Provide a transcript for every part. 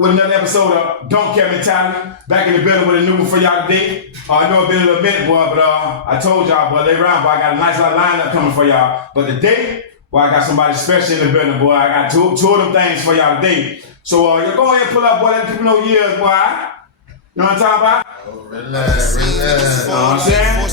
with another episode of Don't Care Mentality. Back in the building with a new one for y'all today. I know it's been a little minute, boy, but I told y'all, boy, later on, boy, I got a nice little lineup coming for y'all. But today, boy, I got somebody special in the building, boy. I got two of them things for y'all today. So you go ahead and pull up, boy, let people know years, boy. You know what I'm talking about? Relax. You know what I'm saying?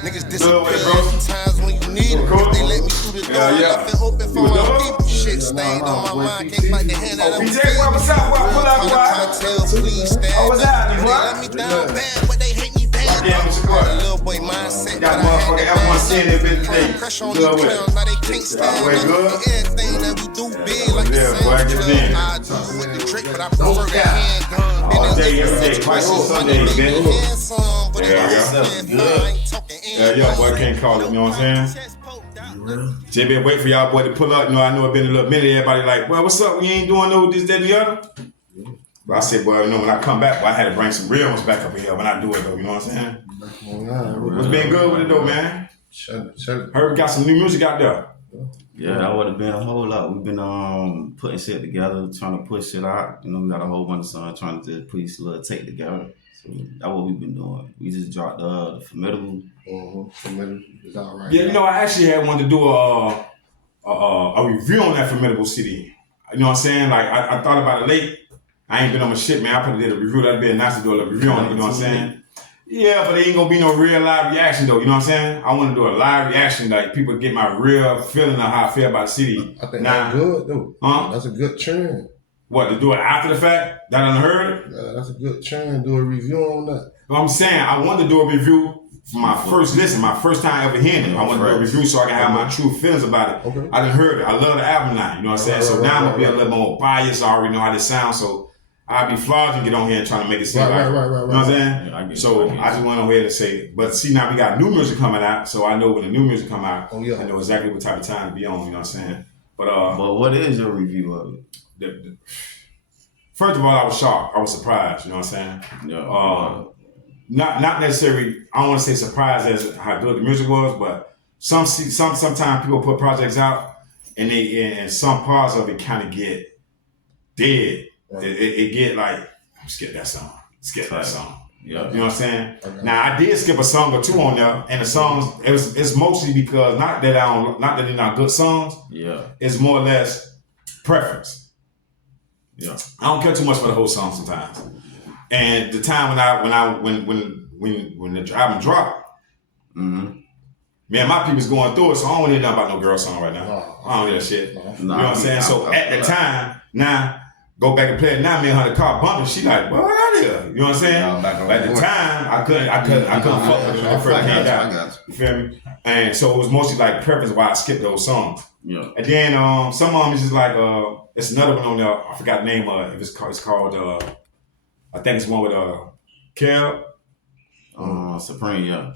Niggas disappear sometimes when you need it. They let me through the door, left it open for my people. Shit stayed on my mind, can't fight the hand out of me. Fxck, what's up? Pull up, boy. Cartel, please stand. What's happening, boy? Let me down bad, but they hate me bad. Yeah, what's your A little boy mindset. Got motherfucking F1C in there, bitch, today. Pressure on these clowns, now they can't stand. Good? Everything that we do big like the boy, get in. I do with the trick, but I prefer the handgun. All day, every day, twice on Sundays, bitch. Yeah, boy, can't call it, you know what I'm saying? Just been waiting for y'all, boy, to pull up. You know, I know it's been a little minute. Everybody like, well, what's up? We ain't doing no this, that, and the other. But I said, boy, you know, when I come back, boy, I had to bring some real ones back up here when I do it, though. You know what I'm saying? What's been good with it, though, man? Heard we got some new music out there. Yeah, that would have been a whole lot. We've been putting shit together, trying to push it out. You know, we got a whole bunch of songs trying to put this little tape together. So that's what we've been doing. We just dropped the Formidables. Formidables is all right. Yeah, you know, I actually had wanted to do a review on that Formidables CD. You know what I'm saying? Like, I thought about it late. I ain't been on my shit, man. I probably did a review. That'd be nice to do a review on it. You know what I'm saying? Yeah, but it ain't gonna be no real live reaction though. You know what I'm saying? I want to do a live reaction, like people get my real feeling of how I feel about the CD. I think that's good though. Huh? That's a good trend. What, to do it after the fact? That I heard it? Yeah, that's a good trend. Do a review on that. But I'm saying I wanted to do a review for my first listen, my first time ever hearing it. I wanted to do a review so I can have my true feelings about it. Okay. I done heard it. I love the album now. You know what I'm saying? So now I'm gonna be a little more biased. I already know how this sounds. So I'll be flogged and get on here and trying to make it seem right. You know what I'm saying? Yeah, So I just went on here to say, but see now we got new music coming out, so I know when the new music come out, I know exactly what type of time to be on, you know what I'm saying? But what is your review of it? First of all, I was shocked. I was surprised, you know what I'm saying? Yeah. Not necessarily, I don't want to say surprised as how good the music was, but sometimes people put projects out and and some parts of it kind of get dead. Right. It get like, skip that song. Yeah. You know what I'm saying? Okay. Now I did skip a song or two on there, and the songs it's mostly because not that they're not good songs. Yeah. It's more or less preference. Yeah. I don't care too much for the whole song sometimes. And the time when the album dropped, man, my people's going through it, so I don't want to hear nothing about no girl song right now. I don't hear that shit. You know what I'm saying? So at the time, now. Go back and play it now, me and her in the car bumping. She like, what out here? You know what I'm saying? At the time, I couldn't fuck with it when it first came out. You feel me? And so it was mostly like preference why I skipped those songs. Yeah. And then some of them is just like it's another one on there. I forgot the name of it. It's called I think it's one with Kel. Supreme, yeah.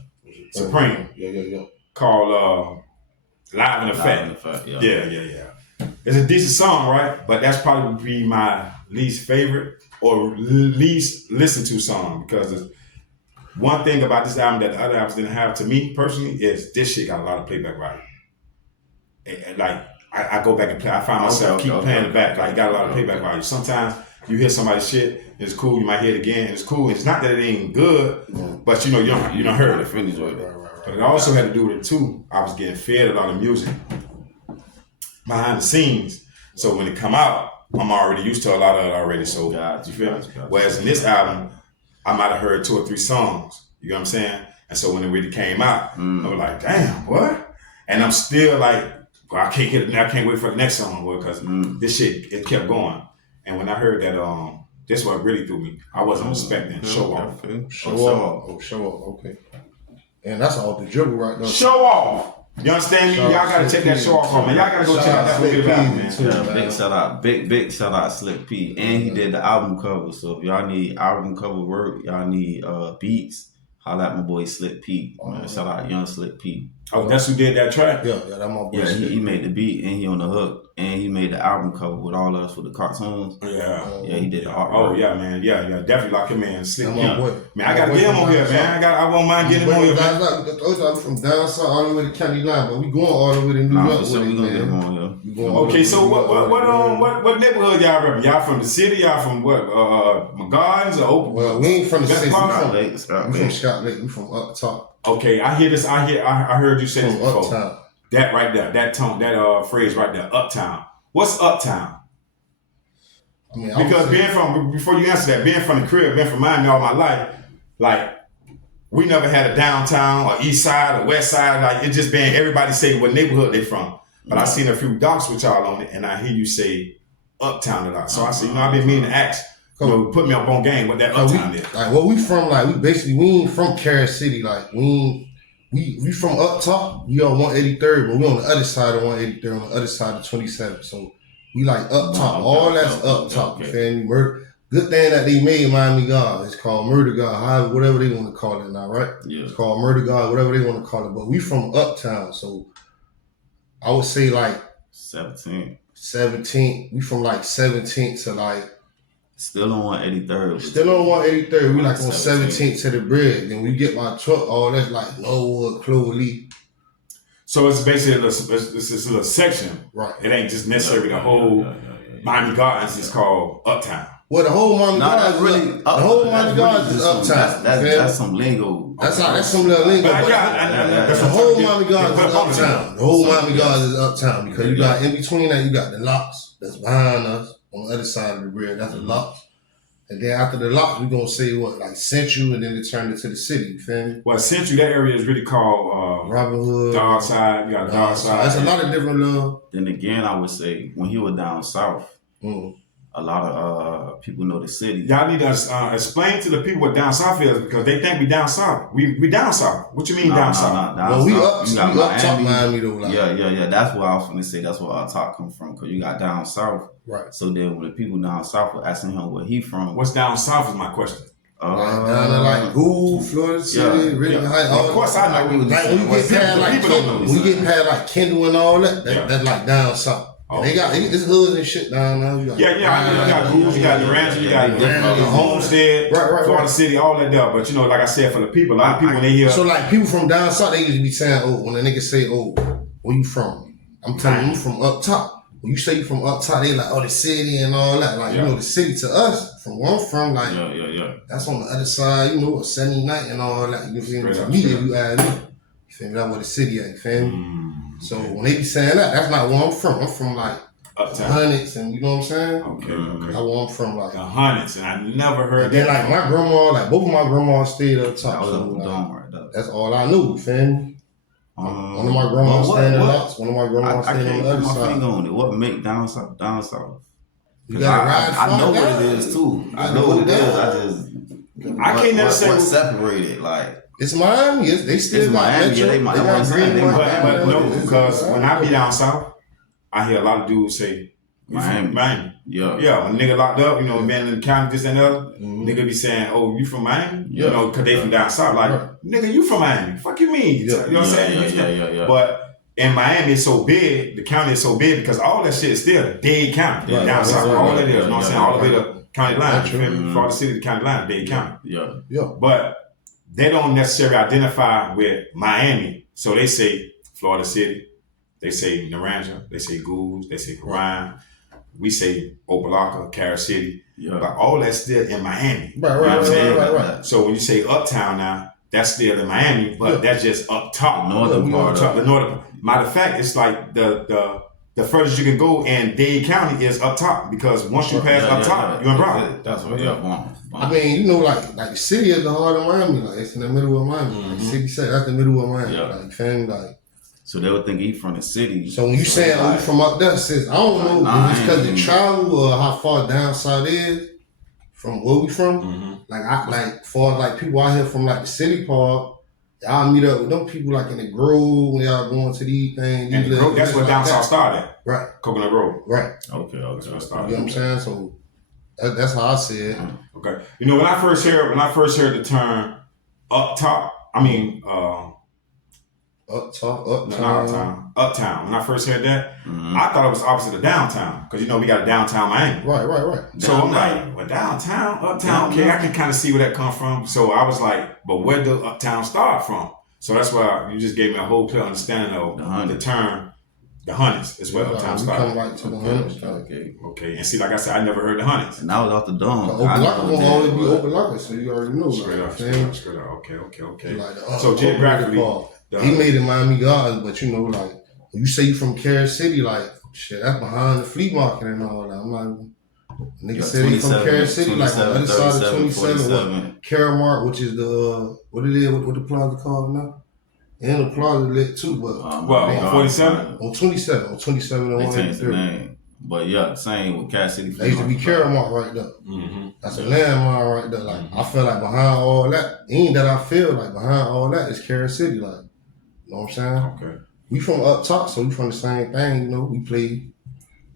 Supreme. Yeah. Called Live in Effect. Yeah. It's a decent song, right? But that's probably be my least favorite or least listened to song because one thing about this album that the other albums didn't have to me personally is this shit got a lot of playback value. And like I go back and play, I find myself playing it back. Like it got a lot of playback value. Sometimes you hear somebody's shit, it's cool. You might hear it again, and it's cool. It's not that it ain't good, but you don't heard it. But it also had to do with it too. I was getting fed a lot of music behind the scenes, so when it come out, I'm already used to a lot of it already. So you feel me? Whereas in this album, I might have heard 2 or 3 songs. You know what I'm saying? And so when it really came out, I was like, damn, what? And I'm still like, well, I can't wait for the next song, because this shit it kept going. And when I heard that, this is what really threw me. I wasn't expecting Show Off. Show off. Okay. And that's all the dribble right now. Show Off. You understand me? Y'all gotta check that show off on, man. Y'all gotta go check out that video, man. Yeah, big shout out Slick P. And he did the album cover. So if y'all need album cover work, y'all need beats, holla at my boy Slick P. Shout out young Slick P. Oh, that's who did that track? Yeah, that's my boy. Yeah, he made the beat and he on the hook. and he made the album cover with all of us with the cartoons. Yeah. Yeah, he did the art. Oh yeah, man. Yeah, definitely like him, man. Slick. My boy. Man, I gotta get him on here, man. I won't mind getting him on here, man. I'm from down south all the way to county line, but we going all the way to New York. So we gonna get him on here. Okay, so what neighborhood y'all rep? Y'all from the city? Y'all from what? McGardens or Oakland? Well, we ain't from the city. We from Scott Lake. We from up top. Okay, I hear this. I heard you say this before. Uptown. That right there, that phrase right there, Uptown. What's Uptown? I mean, because before you answer that, being from the crib, being from Miami all my life, like we never had a downtown or east side or west side. Like it just been everybody say what neighborhood they from. But I seen a few docs with y'all on it, and I hear you say Uptown a lot. So I said, I've been meaning to ask. Put me up on game what that Uptown is. Like where we from, like we ain't from Carter City. Like we from up top. We on 183rd, but we on the other side of 183rd, on the other side of 27th. So we like up top. All that's up top. You feel me? Murder. Good thing that they made Miami God. It's called Murder God, whatever they want to call it now, right? Yeah. It's called Murder God, whatever they want to call it. But we from Uptown, so I would say like 17. We from like 17th to like. Still on 183rd. Still on 183rd. We like on 17th to the bridge. Then we get my truck, all that's like Lowood, Cloverleaf. So it's basically it's a little section. Right. It ain't just necessarily the whole Miami Gardens is called Uptown. Well, the whole Miami Gardens the whole Miami Gardens is Uptown. That's some lingo. That's some little lingo. That's the whole Miami Gardens is Uptown. The whole Miami Gardens is Uptown because you got in between that, you got the locks that's behind us. On the other side of the bridge, that's the locks. And then after the locks, we're going to say what, like Central, and then it turned into the city, you feel me? Well, Central, that area is really called Robin Hood. Dog Side, you got Dog Side. There's a lot of different Then again, I would say, when he was down south, a lot of people know the city. Y'all need to explain to the people what down south is because they think we down south. We down south. What you mean down south? Well, we up top Miami though. Like. Yeah. That's what I was going to say. That's where our talk come from because you got down south. Right. So then when the people down south were asking him where he from. What's down south is my question. Down there like Gould, Florida City, Richmond Heights. Of course I know. Like when you get past like Kendall and all that, that's like down south. Oh. They got this hood and shit down there. You got Gould, you got the Rancher, you got the Homestead, Florida City, all that there. But like I said, for the people, a lot of people when they hear. So like people from down south, they usually be saying, when a nigga say, where you from? I'm telling you from up top. When you say you from up top, they like, the city and all that. Like, the city to us, from where I'm from, like, that's on the other side, 79th and all that. You feel me? To me, if you add me, you feel me? That's where the city at, you feel me? So when they be saying that, that's not where I'm from. I'm from like Uptown. Hundreds and you know what I'm saying? Okay. That's where I'm from, like the Hundreds, and I never heard that. Then like my grandma, like both of my grandmas stayed up top. That's all I knew, you feel me? One of my grandmas staying in the lots, one of my grandmas staying on the other side. On it. What make down south? You gotta ride I know what it is too. I know what it is. I can't never say what's separated. Like it's Miami. They still got Miami. Metro. They got green. But no, because when I be down south, I hear a lot of dudes say Miami. Yeah, when a nigga locked up, man in the county, this and that, nigga be saying, you from Miami? Cause they from down south. Like, nigga, you from Miami. Fuck you mean? You know what I'm saying? Yeah. But in Miami, it's so big, the county is so big because all that shit is still Dade County. Down south, all that is, you know what I'm saying? All the way to county line. Florida City to county line, Dade County. Yeah. But they don't necessarily identify with Miami. So they say Florida City, they say Naranja, they say Gould, they say Prime. We say Opelika, Carter City, but all that's still in Miami. Right. So when you say Uptown now, that's still in Miami, but that's just up top. The northern. Matter of fact, it's like the furthest you can go in Dade County is up top because once you pass up top, you're in Broward. That's what I mean, like the city is the heart of Miami. Like it's in the middle of Miami. Like city said, that's the middle of Miami. Like family, like. So they would think he from the city. So when you saying you from up there, sis, I don't know if it's because of travel or how far down south is from where we from. Like far as like people out here from like the city part, y'all meet up with them people like in the Grove when y'all going to these things. And the Grove, that's where down south started. Right. Coconut Grove. Right. Okay. That's where it started. You know what I'm saying? So that's how I see it. Okay. When I first heard the term up top, Uptown. When I first heard that, I thought it was opposite of downtown because we got a downtown Miami. Right. So I'm like, well, downtown, Uptown. Okay, I can kind of see where that comes from. So I was like, but where did Uptown start from? So that's why you just gave me a whole clear understanding of the term. The Hundreds is where Uptown started. Come right to the Hundreds. Okay. And see, like I said, I never heard the Hundreds. And I was off the dome. Open locker will always be open locker, so you already know. Straight up. Okay. Like So geographically, he made it Miami Gardens, but like when you say you from Carol City, like shit, that's behind the flea market and all that. I'm like, nigga said he from Carol City, like on the other side of 27, Carol Mart, which is the what the plaza called now. And the plaza lit too, but on 47? On 27 and 183. But yeah, same with Cat City. There used to be Carol Mart right there. Mm-hmm. That's a landmark right there. Like I feel like behind all that, ain't that I feel like behind all that is Carol City. Like, you know what I'm saying? Okay. We from up top, so we from the same thing. We played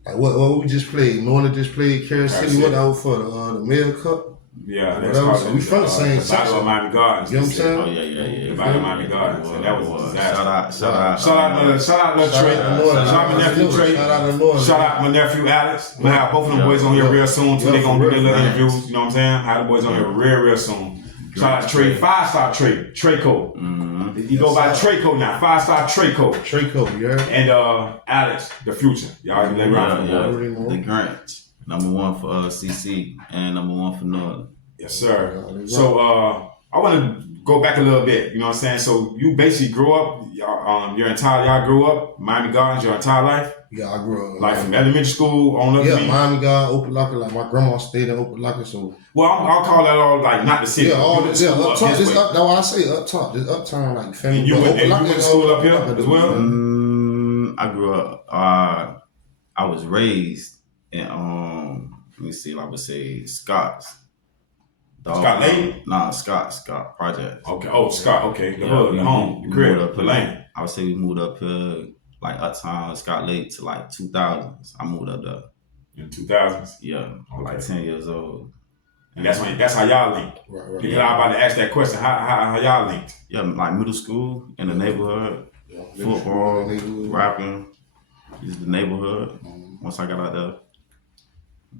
like what we just played. Northern just played Carol City. What that was for the Mail Cup. Yeah, that's so we from the same section. Battle of Miami Gardens. You know what I'm saying? Oh yeah. The Battle of Miami Gardens. And that was a disaster. Shout out to Trey. Shout out my nephew Trey. Shout out my nephew Alex. We'll have both of them boys on here real soon too. They gonna do their little interviews. You know what I'm saying? Have the boys on here real soon. Shout out to Trey. 5-star Trey. Treco. You go by Treco now. 5-star Treco. Treco, yeah. And Alex, the future. Y'all lay around for the Grinch. Number 1 for CC and number 1 for Northern. Yes, sir. So I want to go back a little bit. You know what I'm saying? So you basically grew up, y'all grew up Miami Gardens your entire life? Yeah, I grew up. Like from elementary school on up to Miami Gardens, Open Locker. Like my grandma stayed in Open Locker, so. Well, I'll call that all like not the city. Yeah, all up top. That's why I say up top. Just Uptown, like family. And you went to school up here as well? I grew up. I was raised in let me see. I would say Scott's. Scott Lane? Nah, Scott Project. Okay. Oh, Scott. Okay. The hood, the home, the crib, the lane. I would say we moved up here like Uptown, Scott Lake to like 2000s. I moved up there. In 2000s? Yeah. I was like 10 years old. And that's how y'all linked. Right. Because I was about to ask that question. How y'all linked? Yeah, like middle school in the neighborhood, football, rapping. Just the neighborhood. Once I got out there.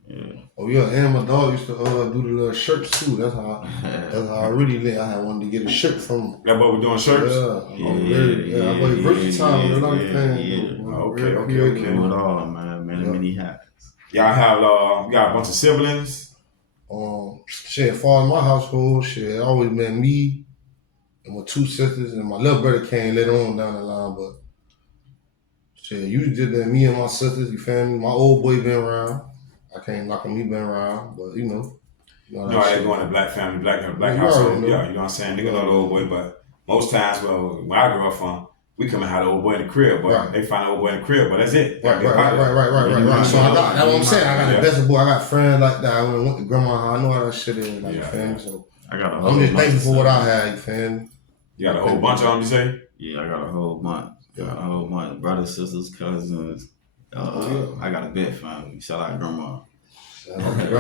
Yeah. Oh yeah, and my dog used to do the little shirts too. That's how I really lit. I had wanted to get a shirt from him. That boy was doing shirts? Yeah. I was versatile with another thing. Okay. Do it all, man. Many hats. Y'all have you got a bunch of siblings? Shit, as far as my household, it always been me and my 2 sisters, and my little brother came later on down the line, but usually just been me and my sisters, you feel me? My old boy been around. I can't knock him, he been around, but you know I ain't going to black family, black household. Yeah, you know what I'm saying? Nigga know the old boy, but most times, where I grew up from, we come and have the old boy in the crib, but they find the old boy in the crib, but that's it. Right. So I got, that's what I'm saying. I got the best boy. I got friends like that. I went to grandma. I know how that shit is, like, you feel me? So I'm just thankful for what I had, you feel me? You got a whole bunch of them, you say? Yeah, I got a whole bunch. Brothers, sisters, cousins. I got a big family. Shout out grandma.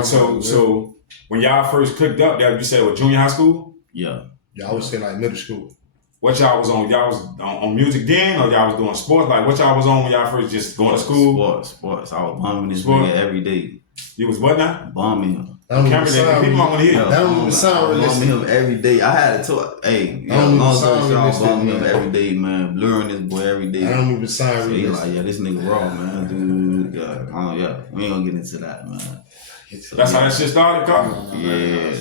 So when y'all first clicked up, you said what, junior high school? Yeah. I would say like middle school. What y'all was on? Y'all was on music then, or y'all was doing sports? Like what y'all was on when y'all first just going to school? Sports. I was bombing this nigga every day. You was what now? Bombing him. People want to hear. That don't even sound realistic. Bombing him every day. I had to talk. Hey, bombing him every day, man. Blurring this boy every day. I don't even sound realistic. So he like, this nigga raw, man. Dude, we ain't gonna get into that, man. So that's how that shit started, Carter? Yeah.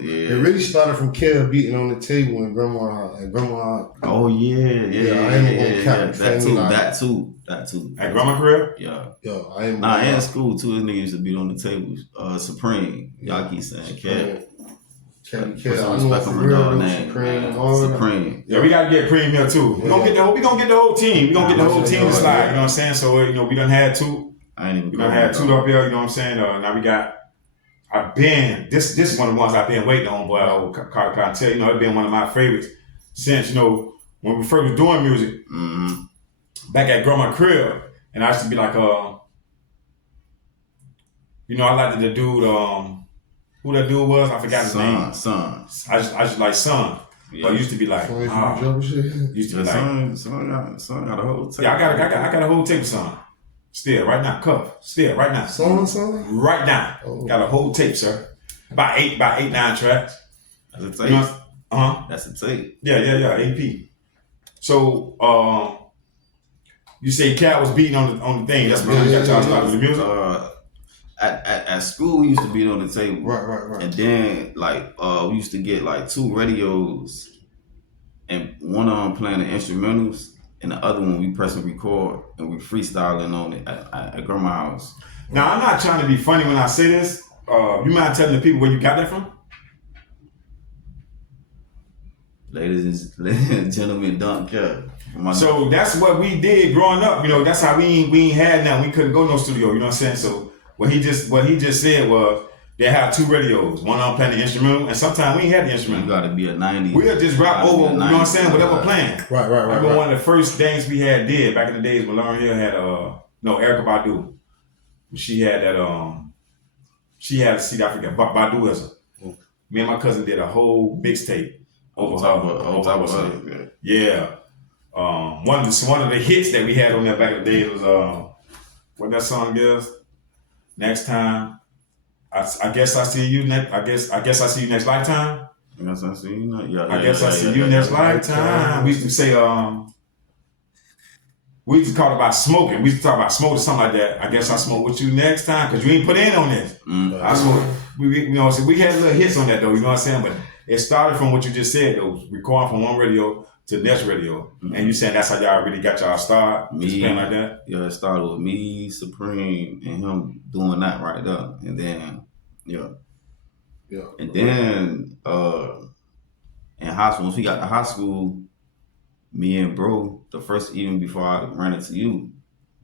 It really started from Kev beating on the table and grandma. Oh yeah. I ain't gonna count. That too. At grandma crib? Yeah. I ain't. In school too. This nigga used to beat on the table. Supreme. Y'all keep saying Kev. Supreme. Yeah, we gotta get Cream here too. We gonna get the whole team. We gonna get the whole team to slide. You know what I'm saying? So we done had 2. We done had 2 up here. You know what I'm saying? Now we got. This is one of the ones I've been waiting on, boy. Carter Cartel. It's been one of my favorites since when we first was doing music. Mm-hmm. Back at grandma crib, and I used to be like, I liked the dude. Who that dude was? I forgot his name. Son. I just like Son. But it used to be like, used to be like, song got a whole tape. Yeah, I got a whole tape of song. Still, right now, cuff. Still, right now. Song? Right now. Oh. Got a whole tape, sir. About eight, 9 tracks. That's a tape. That's a tape. Yeah, AP. So, you say Cat was beating on the thing. That's when you got y'all started with the music? At school, we used to beat on the table. Right. And then, we used to get, 2 radios, and one of them playing the instrumentals, and the other one we press and record, and we freestyling on it at grandma's house. Now, I'm not trying to be funny when I say this. You mind telling the people where you got that from? Ladies and gentlemen, don't care. So that's what we did growing up. You know, that's how we ain't had nothing. We couldn't go no studio. You know what I'm saying? So what he just said was they have 2 radios. One of them playing the instrumental, and sometimes we ain't had the instrumental. You gotta be a 90. We'll just rap over. You know what I'm saying? Whatever playing. Right. I remember one of the first things we did back in the days when Lauryn Hill had Erykah Badu. She had that she had a CD, I forget, Baduism. Me and my cousin did a whole mixtape over her. Yeah. One of the hits that we had on that back in the day was what that song is? Next time. I guess I see you next. I guess I see you next lifetime. I guess I see you next. Yeah, I guess I see you next lifetime. We used to say we used to talk about smoking. We used to talk about smoking, something like that. I guess I smoke with you next time because you ain't put in on this. I smoke. We had little hits on that though. You know what I'm saying? But it started from what you just said though, recording from one radio to the next radio, and you saying that's how y'all really got y'all start, playing like that. Yeah, it started with me, Supreme, and him doing that right there, and then and then in high school, once we got to high school, me and bro, the first even before I ran into you,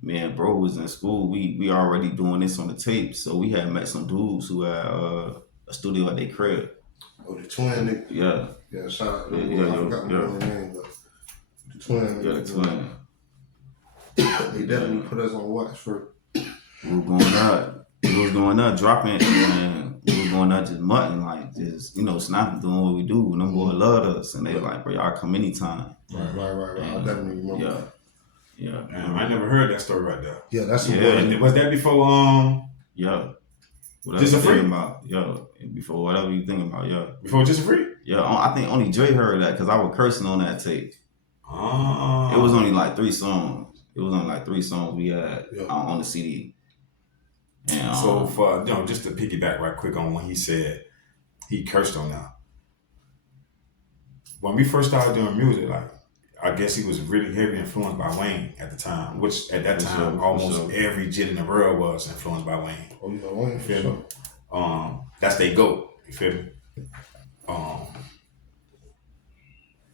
me and bro was in school. We already doing this on the tape, so we had met some dudes who had a studio at their crib. Oh, the twin nigga. Yeah, shout out. The twin. Yeah, the twin. They definitely put us on watch for. We was going up, dropping, and we was going up just mutton, just snapping, doing what we do. And them boys loved us, and they like, bro, y'all come anytime. Right. I definitely remember. Yeah. Damn, I never heard that story right there. Yeah, that's Was that before Yeah. Whatever Just a Free? about, before whatever you think about, before Just a Free? Yeah, I think only Dre heard that because I was cursing on that tape. Oh. It was only 3 songs. It was only 3 songs we had on the CD. And, so for just to piggyback right quick on what he said, he cursed on that. When we first started doing music, I guess he was really heavily influenced by Wayne at the time, which at that time almost every jit in the world was influenced by Wayne. Oh, you know Wayne, for sure. That's they GOAT. You feel me?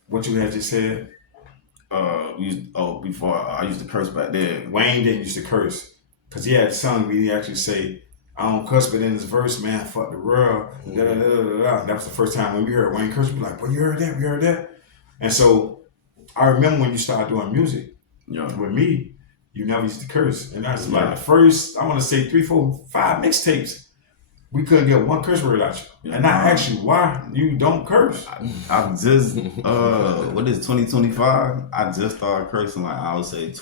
What you had just said? Before I used to curse back then. Wayne didn't used to curse. Because he had a song where he actually say, I don't cuss, but in his verse, man, fuck the world. That was the first time when we heard Wayne curse, we were like, bro, you heard that? We heard that? And so I remember when you started doing music with me, you never used to curse. And that's like the first, I want to say 3, 4, 5 mixtapes. We couldn't get one curse word out you. And I asked you why you don't curse. I just, what is 2025? I just started cursing I would say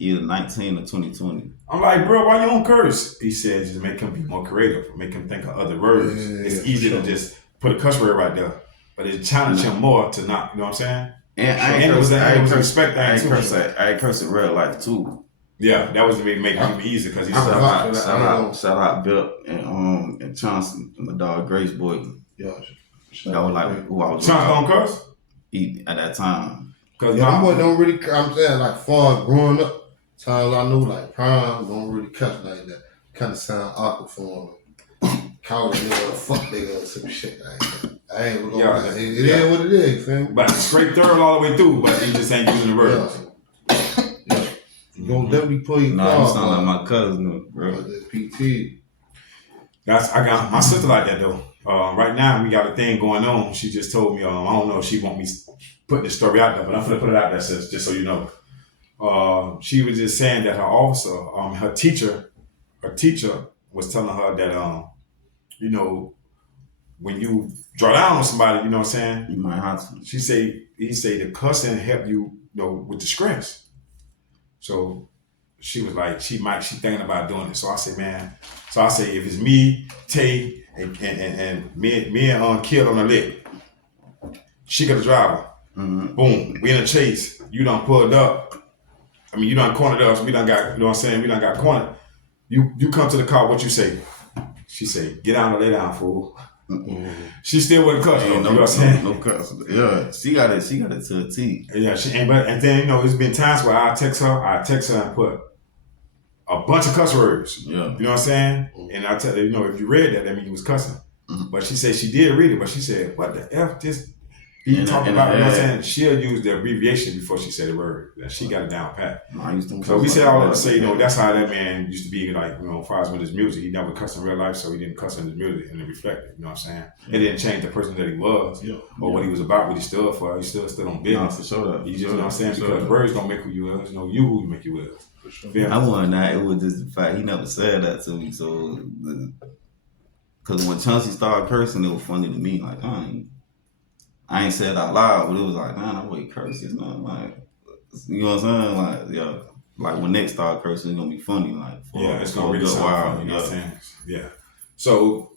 either 19 or 2020. I'm like, bro, why you don't curse? He said, just make him be more creative, make him think of other words. It's easy to just put a cuss word right there. But it challenged him more to not, you know what I'm saying? And it was respect I thing too. I curse in real life too. Yeah, that was to make it even easier because he's shout out Bill and Chauncey and my dog Grace Boy. Yeah, that was who I was. Chauncey don't curse? At that time. Cause my boy don't really. I'm saying far growing up, times I knew Prime don't really cuss like that. Kind of sound awkward for him. Call a nigga fuck nigga or some shit. I ain't gonna lie. It is what it is, fam. But straight thorough all the way through, but he just ain't using the words. You gonna definitely pull your car. You sound like my cousin, bro. PT. I got my sister like that though. Right now we got a thing going on. She just told me, I don't know if she want me putting this story out there, but I'm gonna put it out there, sis, just so you know. She was just saying that her officer, her teacher was telling her that, when you draw down on somebody, you know what I'm saying? You might have to. He say the cussing help you, with the stress. So she was like, she thinking about doing it. So I say, if it's me, Tay, and me and Kid on the lick, she got the driver. Mm-hmm. Boom, we in a chase. You done pulled up. I mean, you done cornered us. We done got, you know what I'm saying? We done got cornered. You come to the car, what you say? She say, get down and lay down, fool. Mm-hmm. She still wasn't cussing, you know what I'm saying? No cuss. Yeah, she got it to a T. Yeah, and then, it's been times where I text her and put a bunch of cuss words. Yeah. You know what I'm saying? And I tell her, if you read that means you was cussing. Mm-hmm. But she said she did read it, but she said, what the F this be talking about? You know what I'm saying? She'll use the abbreviation before she said the word. She got it down pat. So we said all that to say, that's how that man used to be like, as far as with his music. He never cussed in real life, so he didn't cuss in his music, and it reflected, you know what I'm saying? It didn't change the person that he was or what he was about, what he stood for. He still stood on business. For sure. You just, you know what I'm saying? Because words don't make who you is, you who you make you is. Sure. I wasn't that. It was just the fact he never said that to me. So, because when Chauncey started cursing, it was funny to me. Like, I ain't said it out loud, but it was like, man, that way curse is not like, you know what I'm saying? Like when Nick started cursing, it's gonna be funny. Like, it's gonna really sound funny. You know what I'm saying? Yeah. So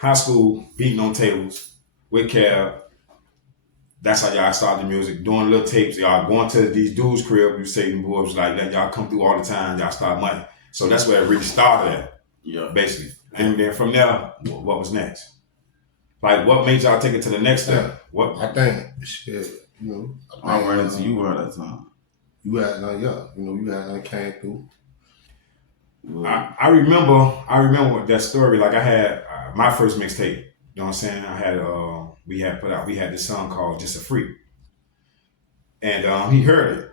high school beating on tables with Cab. That's how y'all started the music, doing little tapes. Y'all going to these dudes' crib. You say the boys like, let y'all come through all the time. Y'all start money. So that's where it really started at. Yeah. Basically. And then from there, what was next? Like, what made y'all take it to the next step? What? I think, I ran into you at that time. You had none, you had none came through. I remember that story. Like, I had my first mixtape. You know what I'm saying? I had, we had this song called Just a Freak. And he heard it.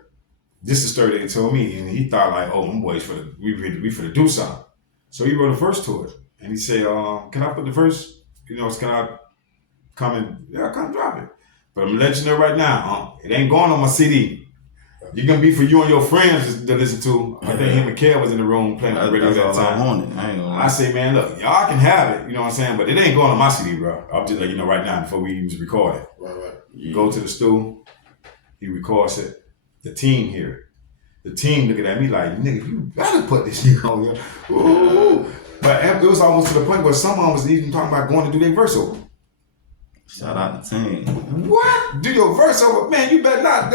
This is the story that he told me. And he thought like, them boys we for to do something. So he wrote a verse to it. And he said, can I put the verse? Can I come drop it. But I'm letting you know right now, it ain't going on my CD. You're going to be for you and your friends to listen to. I think him and Kev was in the room playing on the radio at that time. I say, man, look, y'all can have it, you know what I'm saying? But it ain't going on my CD, bro. I'll just let you know right now before we even record it. Right. You go to the stool, he records it. The team hear it. The team looking at me like, nigga, you better put this shit on here. Ooh. But it was almost to the point where someone was even talking about going to do their verse over. Shout out to team. What? Do your verse over? Man, you better not.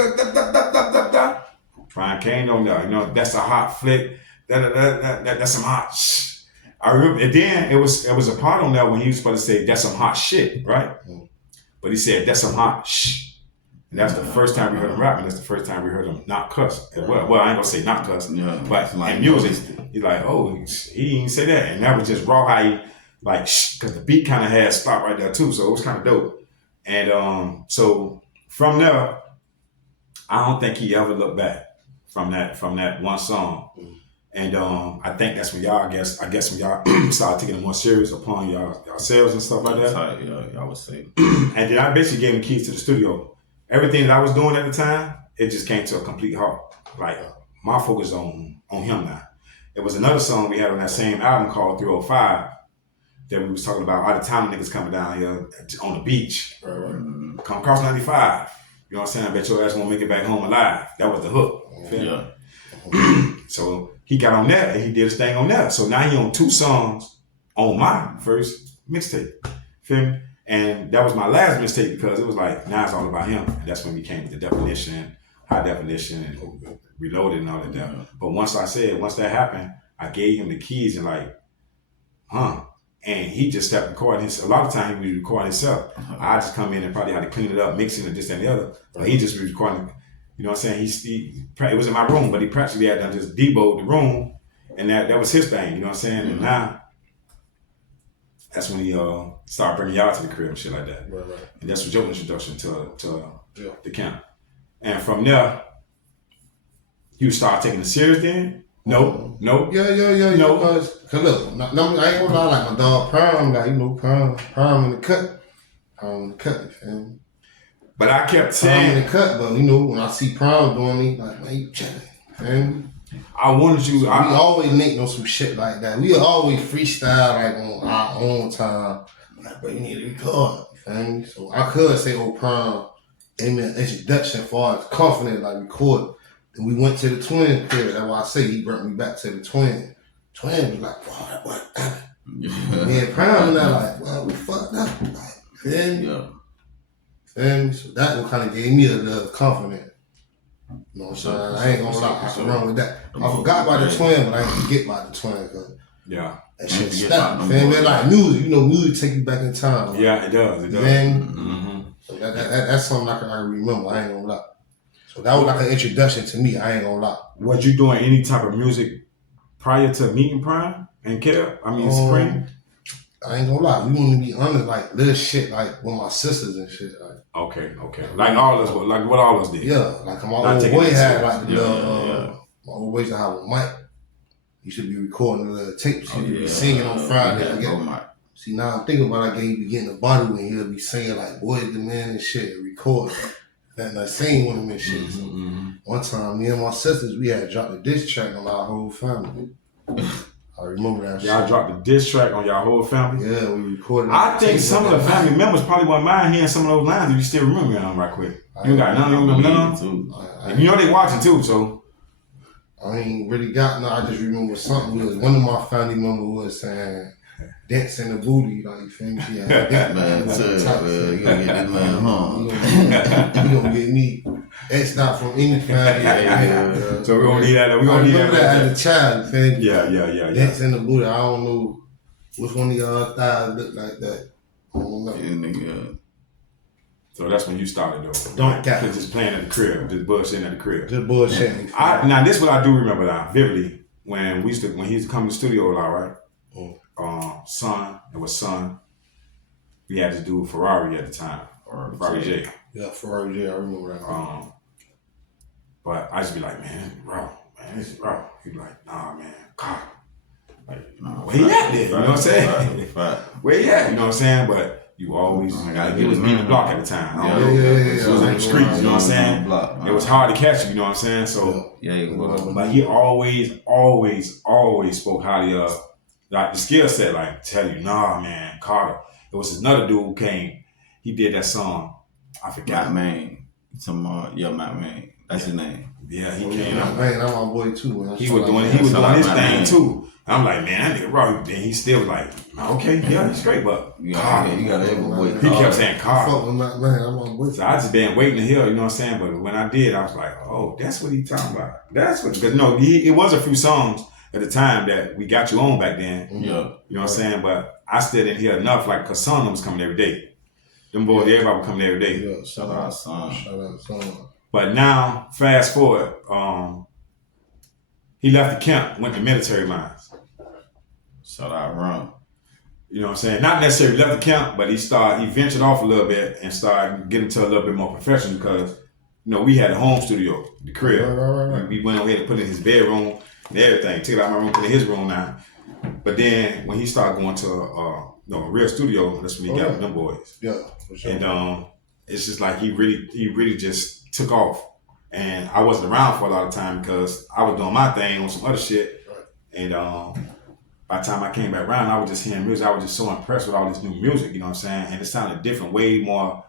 Brian Kane don't know. That's a hot flick. That's some hot shh. I remember, and then it was a part on there when he was supposed to say, that's some hot shit, right? But he said, that's some hot shh. And that's the first time we heard him rap, and that's the first time we heard him not cuss. Well, I ain't gonna say not cuss, but in music, he's like, he didn't say that. And that was just raw how he, like, because the beat kind of had stopped right there too, so it was kind of dope. And so from there, I don't think he ever looked back from that one song. And I think that's when y'all, I guess when y'all started taking it more serious upon yourselves and stuff like that. Y'all would say. And then I basically gave him keys to the studio. Everything that I was doing at the time, it just came to a complete halt. Like, my focus on him now. It was another song we had on that same album called 305 that we was talking about all the time niggas coming down here on the beach. Come across 95. You know what I'm saying? I bet your ass won't make it back home alive. That was the hook. Yeah. So he got on that and he did his thing on that. So now he on 2 songs on my first mixtape. Feel me? And that was my last mistake because it was like, now it's all about him. And that's when we came with the definition, high definition, and reloaded and all of that. But once that happened, I gave him the keys and like, and he just stepped recording himself. A lot of times he would record himself. I just come in and probably had to clean it up, mixing it, this and the other. But he just was recording, you know what I'm saying? It was in my room, but he practically had done just deboed the room. And that was his thing, you know what I'm saying? And now, that's when he started bringing y'all to the crib and shit like that. Right. And that's what your introduction to the camp. And from there, you start taking it serious then? No. Yeah. No. Cause look, I ain't gonna lie, like my dog Prime, like, Prime in the cut. You feel me? But I kept saying. Prime in the cut, but when I see Prime doing me, like, man, you chilling. And I wanted you. We always make some shit like that. We always freestyle like on our own time. Like, but you need to record. You feel me? So I could say, Prime gave me an introduction for as confident, like record. Then we went to the twin period. That's why I say he brought me back to the twin. Twin was like, wow, that boy, damn it. Me and Prime and I like, well, we fucked up. Like, feel me? Yeah. Feel me? So that one kind of gave me a little confidence. You know what I'm saying? I ain't gonna lie, I can run with that. I forgot about the twin, but I ain't forget about the twin. Cause that shit stuck. Feel me? Like music, music take you back in time. Right? Yeah, it does. It does. Mm-hmm. So that's something I can remember. I ain't gonna lie. So that was like an introduction to me. I ain't gonna lie. Was you doing any type of music prior to meeting Prime and Kev? I mean, Supreme? I ain't gonna lie. We want to be honest, like little shit, like with my sisters and shit. Like okay. Like all of us, like what all of us did. Yeah, like my old boy had like my old boy used to have a mic. You should be recording the tapes. You should be singing on Friday. See, now I'm thinking about like he be getting a body when he'll be singing like Boys the Man and shit, and record. And I sing with him and shit. So one time, me and my sisters, we had dropped a diss track on our whole family. I remember that shit. Y'all dropped a diss track on y'all whole family? Yeah, we recorded. I think some of the family members probably wouldn't mind hearing some of those lines if you still remember them right quick. You got none of them, none of them? And you know they watching too, so. I ain't really got no, I just remember something was, one of my family members was saying, dance in the booty, like, you feel me? Yeah, man, you gonna get this man home. You gonna get me. That's not from any family. So we're gonna need that. We're gonna need that as a child, you feel me? Yeah. Dance in the booty. I don't know which one of y'all thighs look like that. I don't know. Yeah. So that's when you started though. Don't cap. Just playing at the crib, just bullshitting at the crib. Just bullshitting. Now this is what I do remember now, vividly, when he used to come to the studio a lot, right? It was Son. We had to do Ferrari at the time, or Ferrari J. Yeah, Ferrari J. I remember that. But I just be like, man, this is raw. He be like, nah, man, God. Like, where he at there? You know what I'm saying? Where he at? You know what I'm saying? But you always, it was me in the block at the time. It was in the streets, you know what I'm saying? It was hard to catch you, you know what I'm saying? So, but he always spoke highly of, like, the skill set, like, tell you, nah, man, Carter. There was another dude who came, he did that song, I forgot. Matt Main. Matt Main. That's his name. Yeah, he came out. Man, that's my boy too. Man. He was doing his thing too. I'm like, man, that nigga raw. Then he still was like, okay, yeah, he's straight, but you got boy. He kept saying Carter. Man, I'm my boy. So I just been waiting to hear, you know what I'm saying? But when I did, I was like, oh, that's what he talking about. That's what, because it was a few songs at the time that we got you on back then. Yeah. You know what I'm saying? But I still didn't hear enough, like, because Son was coming every day. Them boys, everybody would come every day. Yeah, shout out Son. But now, fast forward, he left the camp, went to military lines. Shout out Ron. You know what I'm saying? Not necessarily left the camp, but he ventured off a little bit and started getting to a little bit more professional because, we had a home studio, the crib. Right. We went over here to put in his bedroom and everything. Took out my room, put in his room now. But then when he started going to a real studio, that's when he got with them boys. Yeah, for sure. And it's just like he really just took off. And I wasn't around for a lot of time because I was doing my thing on some other shit. Right. And by the time I came back around, I was just hearing music. I was just so impressed with all this new music, you know what I'm saying? And it sounded different, way more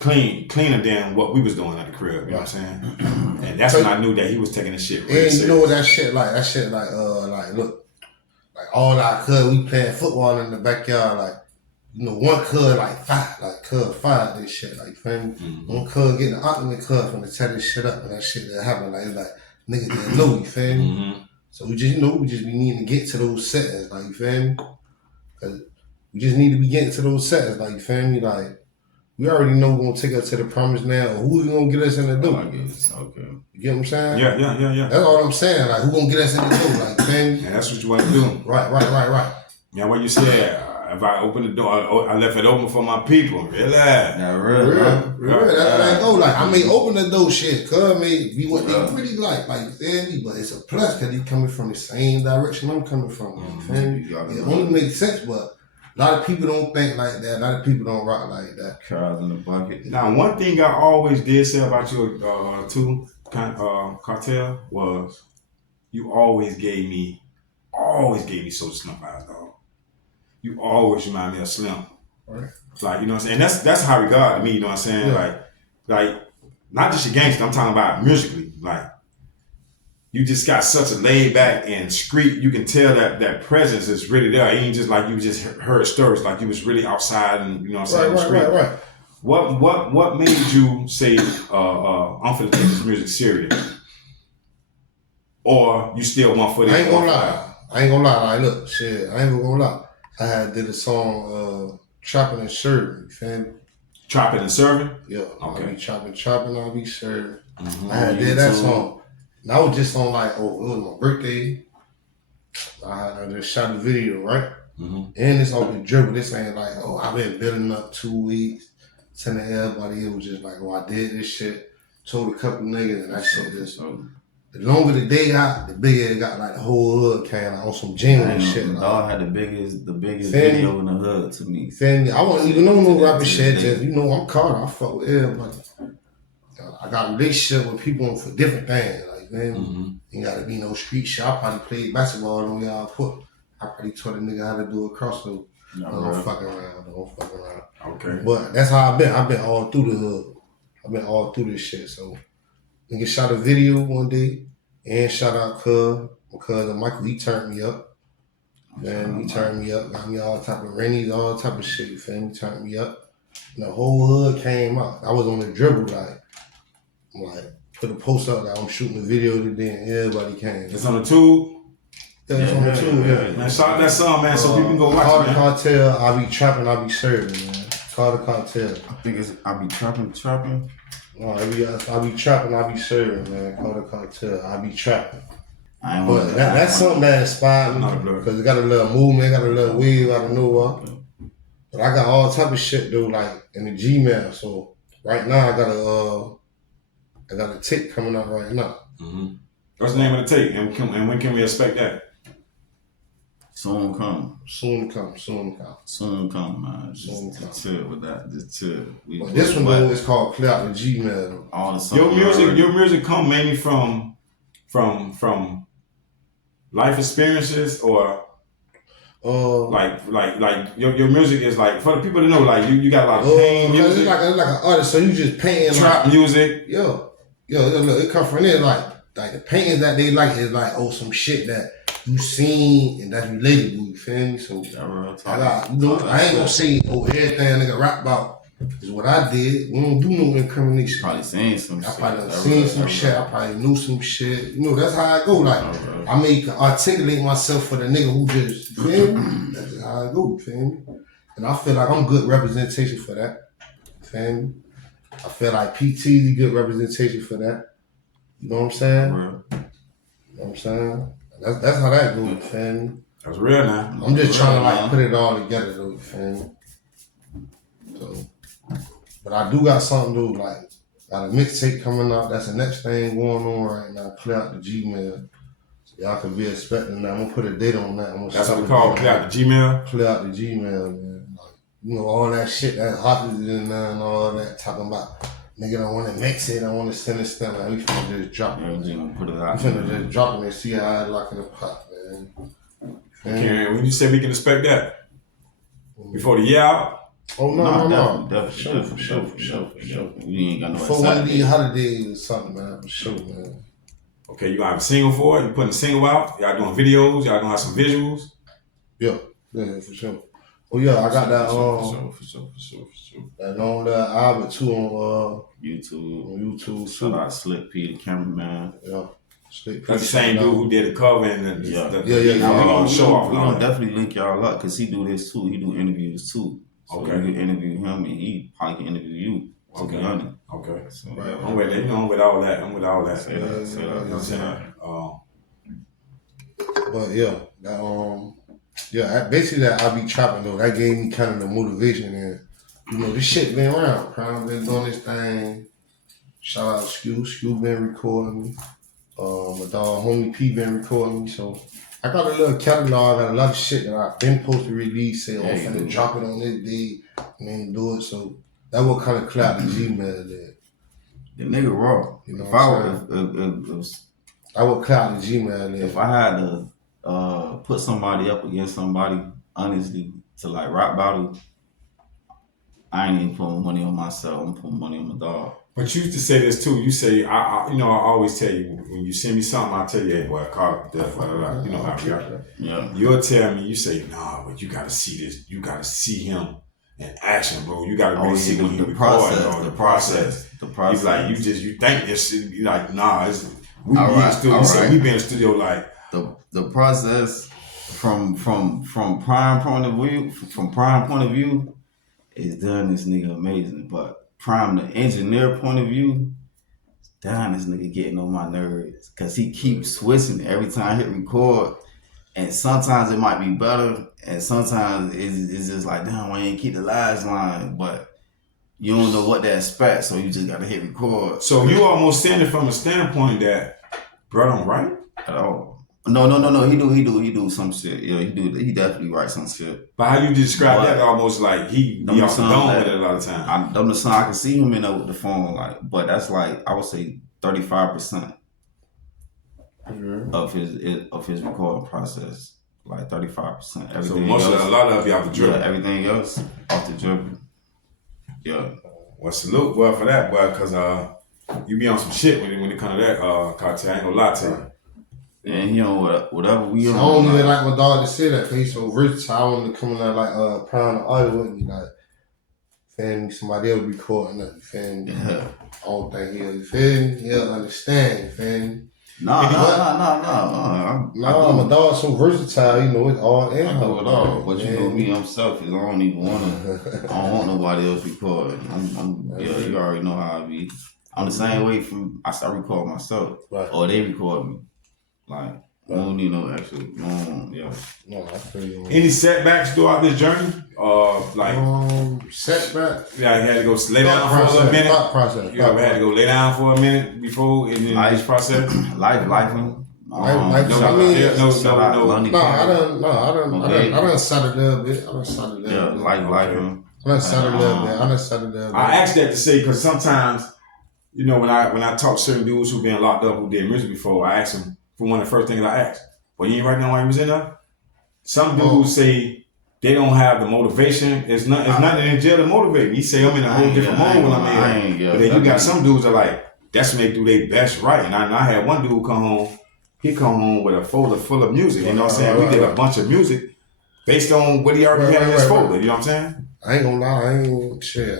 cleaner than what we was doing at the crib, you know what I'm saying? And that's when I knew that he was taking this shit really serious. You know what that shit like, look, like all our cuz, we playing football in the backyard, like, one cuz like cuz fired this shit, like, you feel me? One cuz getting the ultimate cuz from to tear this shit up and that shit that happened, like niggas didn't know, you feel me? So we just be needing to get to those settings, like, you feel me? Cause we just need to be getting to those settings, like, you feel me? Like, we already know we're gonna take us to the promised land, or who's gonna get us in the door. Okay. You get what I'm saying? Yeah. That's all I'm saying. Like, who gonna get us in the door? Like, feel me? And that's what you want to do. Right. Yeah, what you said, if I open the door, I left it open for my people. Really? Yeah, real. That's what I go. Like, I may open the door, shit, cuz may be what they pretty like, feel me? But it's a plus because he coming from the same direction I'm coming from. Feel me? It only makes sense, but a lot of people don't think like that. A lot of people don't rock like that. Cards in the bucket. Now, one thing I always did say about you too, Cartel, was you always gave me social snuff eyes, dog. you always remind me of Slim. Right. Like, you know what I'm saying? That's how regard to me, you know what I'm saying? Yeah. Like, not just your gangster, I'm talking about musically. Like, you just got such a laid back and discreet. You can tell that presence is really there. It ain't just like you just heard stories, like you was really outside and, you know what I'm saying? Right. What made you say, I'm finna take this music serious? Or you still want for this? I ain't gonna lie. Like, look, shit, I ain't gonna lie. I had did a song, Chopping and Serving, you feel me? Chopping and serving? Yeah. Okay. I be chopping, I be serving. Mm-hmm. I had did that song. And I was just on like, it was my birthday. I just shot the video, right? Mm-hmm. And it's all the dribble. This ain't like, I've been building up 2 weeks. Telling everybody, it was just like, I did this shit. Told a couple niggas, and I said this. The longer the day got, the bigger it got. Like the whole hood came like, on some genuine shit. Like, dog had the biggest video in the hood to me. Family, I wasn't even know no rapper shit. Just, you know, I'm Carter. I fuck with everybody. I got a relationship with people for different things. Like, man, ain't gotta be no street shit. I probably played basketball on y'all put. I probably taught a nigga how to do a crossover. Don't fuck around. Okay. But that's how I've been. I've been all through the hood. I've been all through this shit. So, nigga shot a video one day and shout out Cuz. My cousin Michael, he turned me up. Man, he turned me up, got me all type of rennies, all type of shit, you feel me? Turned me up. And the whole hood came out. I was on the dribble, like, put a post up that I'm shooting a video today and everybody came. It's on the tube? Yeah, it's on the tube, yeah. Man, shout out that song, man, so people can go watch Carter it, man. Cartel, I be trapping, I be serving, man. Carter Cartel. I think it's I be trapping. No, I be trapping, I be serving, man. Carter Cartel, I be trapping. But that's something that inspired me because it got a little movement, got a little wave out of nowhere. But I got all type of shit though, like in the Gmail. So right now I got a tape coming out right now. Mm-hmm. What's the name of the tape, and when can we expect that? Soon come, man. Just chill with that. Just chill. But this one though is called Clear Out the Gmail. All the songs. Your music come mainly from life experiences, or like your music is like, for the people to know, like you got a lot of pain music. It's like an artist, so you just painting trap music. Yo, look, it come from there like the paintings that they like is like some shit that you seen and that's relatable, you feel me? So I ain't gonna say everything nigga rap about is what I did. We don't do no incrimination. Probably seen some shit. I probably seen some shit. I probably knew some shit. You know, that's how I go. Like, I may articulate myself for the nigga who just, you feel me? That's how I go, you feel me? And I feel like I'm good representation for that. You feel me? I feel like PT is good representation for that. You know what I'm saying? You know what I'm saying? That's how that goes, you feel me? That's real now. I'm just trying to like put it all together though, you feel me? So, but I do got something though, like got a mixtape coming out. That's the next thing going on right now. Clear Out the Gmail. So y'all can be expecting that. I'm gonna put a date on that. That's what we call Clear Out the Gmail. Clear Out the Gmail, man. Like, you know, all that shit that hottest in there and all that talking about nigga don't want to mix it, I want to send it stuff. Like, we finna just drop it. Put it out. We finna just drop it and see how I lock in the pot, man. Okay, when you say we can expect that before the year out. Oh no. Definitely. For sure. We ain't got no. For one of these holidays or something, man. For sure, man. Okay, you gonna have a single for it? You putting a single out? Y'all doing videos? Y'all gonna have some visuals? Yeah, for sure. Oh yeah, I got that For sure. that long little album too on YouTube. Shout out Slick P, the cameraman. Yeah. Slick P. That's the same dude who did the cover and Yeah. We gonna show off. We gonna definitely link y'all up because he do this too. He do interviews too. So okay. You can interview him and he probably can interview you. To be honest. Okay. So, right. I'm with that. You know, I'm with all that. Say that. But yeah, that basically that I be trapping though. That gave me kind of the motivation and you know this shit been around. Crown been doing this thing. Shout out Skew been recording me. My dog homie P been recording me. So I got a little catalog. I got a lot of shit that I've been supposed to release. Say, I'm finna drop it on this day and then do it. So that will kind of cloud the Gmail there. The nigga raw. You know If I would cloud the Gmail there. If I had to put somebody up against somebody, honestly, to like rap battle, I ain't even putting money on myself. I'm putting money on my dog. But you used to say this too. You say, I always tell you when you send me something, I tell you, hey, boy, Carter Cartel, you know how we got it. Yeah. You'll tell me, you say, nah, but you got to see this. You got to see him in action, bro. You got to really see when he recording, the process. He's like, you think this shit. You like, nah, we be in the studio. You say we be in the studio like the process from prime point of view is done this nigga amazing, but Prime, the engineer point of view, damn, this nigga getting on my nerves. Cause he keeps switching every time I hit record. And sometimes it might be better. And sometimes it's just like, damn, I ain't keep the last line. But you don't know what to expect. So you just gotta hit record. So you almost saying it from a standpoint that bro don't write? At all. No. He do some shit. Yeah, he definitely write some shit. But how you describe that? Almost like he off the dome with it a lot of times. I'm the son. I can see him in there with the phone, like, but that's like I would say 35% of his recording process, like 35%. So a lot of you off the dribble. Yeah, everything else off the dribble. Yeah. Well, salute, boy, for that, boy, because you be on some shit when it comes to that, Cartel. I ain't gonna lie to you. And whatever we on. I don't even like my dog to say that, cause he's so rich. I want to come in there like pound the audio with me, like, fam, somebody else recording that, fam. Yeah. I don't think he'll understand, fam. Nah, my dog's so versatile, you know, it's all in. I know it all. But you know me, I'm selfish. I don't even I don't want nobody else recording. Yeah, you already know how I be. I'm the same way I start recording myself. Right. Or they record me. Like, I don't need no extra. Yeah. No, I feel you. Any setbacks throughout this journey? Setbacks? Yeah, you had to go lay down for a little minute. Thought process. You ever had to go lay down for a minute before in this process? Life. I done settled a little bit. Yeah, life. I done settled a little bit. I asked that to say because sometimes, you know, when I talk to certain dudes who've been locked up who did music before, I ask them for one of the first things I ask. Well, you ain't right now while you was in there? Some dudes say they don't have the motivation. It's nothing in jail to motivate me. He say I'm in a whole different mode when I'm in. But then you got some dudes that are like, that's when they do their best right. And I had one dude come home. He come home with a folder full of music. You know what I'm saying? We did a bunch of music based on what he already had in his folder. You know what I'm saying? I ain't gonna lie.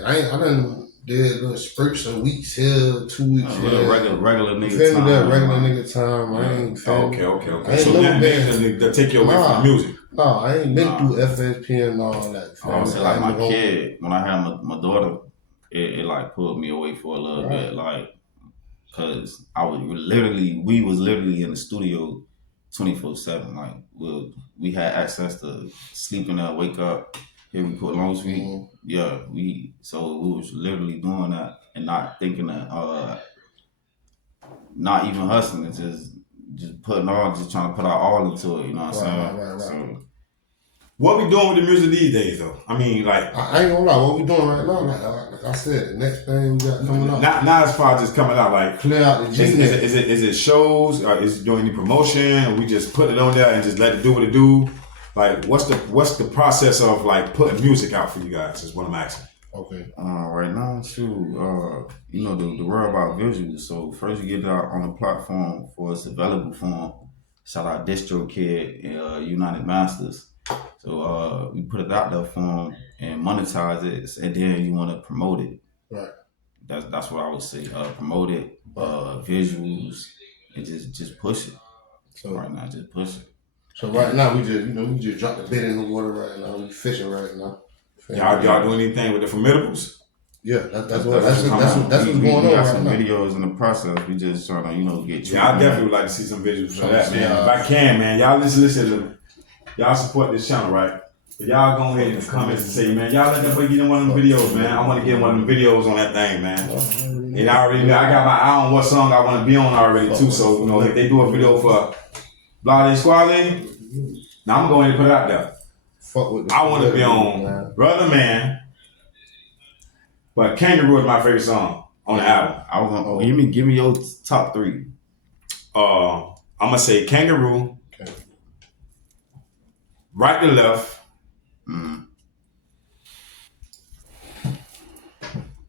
I done did little spurts of weeks here, 2 weeks here. Regular nigga time. Regular nigga time. I ain't feeling. Okay. So then they take you away from the music. No, I ain't been through FSP and all that. So like my kid, when I had my daughter, it like pulled me away for a little bit, like, cause we was literally in the studio 24/7. Like we had access to sleep in there, wake up. Here we put long as we was literally doing that and not thinking that not even hustling, just putting just trying to put our all into it, you know what I'm saying? Right. So, what we doing with the music these days though? I mean, like, I ain't gonna lie, what we doing right now, like I said, the next thing we got coming out. Not as far as just coming out, like clear out the G-Net. Is it shows or is it doing any promotion or we just put it on there and just let it do what it do? Like, what's the process of like putting music out for you guys? Is what I'm asking. Okay. Right now, you know the world about visuals. So first you get it out on the platform for its available form. Shout out DistroKid and United Masters. So we put it out there for them and monetize it, and then you want to promote it. Right. That's what I would say. Promote it, visuals, and just push it. So right now, just push it. So right now we just dropped the bait in the water right now. We fishing right now. Y'all do anything with the Formidables? Yeah, that's what's going on. We got some videos in the process. We just trying to get you. Yeah, I definitely would like to see some visuals for that, man. If I can, man, y'all listen to them. Y'all support this channel, right? But y'all go ahead in the comments and say, man, y'all let that boy get in one of them videos, man. I want to get one of them videos on that thing, man. And I already know, I got my eye on what song I want to be on already too. So, you know, if they do a video for Blade Squale, now I'm going to put it out there. I want to be on Brother Man, but Kangaroo is my favorite song on the album. I was on. Give me your top 3. I'm gonna say Kangaroo, okay. Right to Left,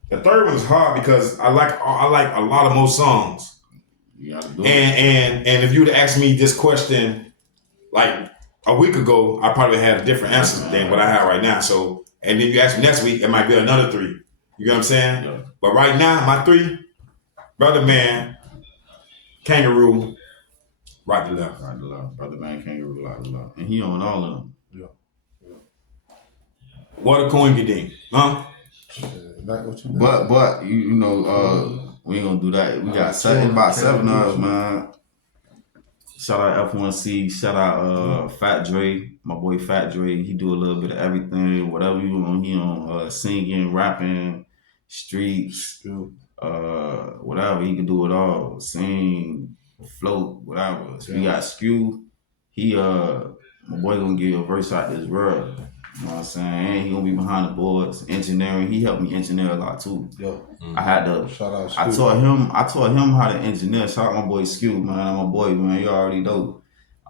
The third one is hard because I like a lot of more songs. You gotta do it. And if you would ask me this question like a week ago, I probably had a different answer than what I have right now. So, and then you ask me next week, it might be another 3. You know what I'm saying? Yeah. But right now, my 3, Brother Man, Kangaroo, Right to Left. Right to left. Brother Man Kangaroo, right to left. And he on all of them. Yeah. What a coincidence, huh? But you know, we ain't gonna do that. We got about 7 of us, man. Shout out F1C, shout out Fat Dre, my boy Fat Dre. He do a little bit of everything, whatever you want. He on singing, rapping, streets, whatever. He can do it all. Sing, float, whatever. So we got Skew. He my boy gonna give you a verse out this world. You know what I'm saying? And he gonna be behind the boards, engineering. He helped me engineer a lot too. Yeah. I had to. Shout out. I taught him how to engineer. Shout out my boy Skew, man. My boy, man. You already know.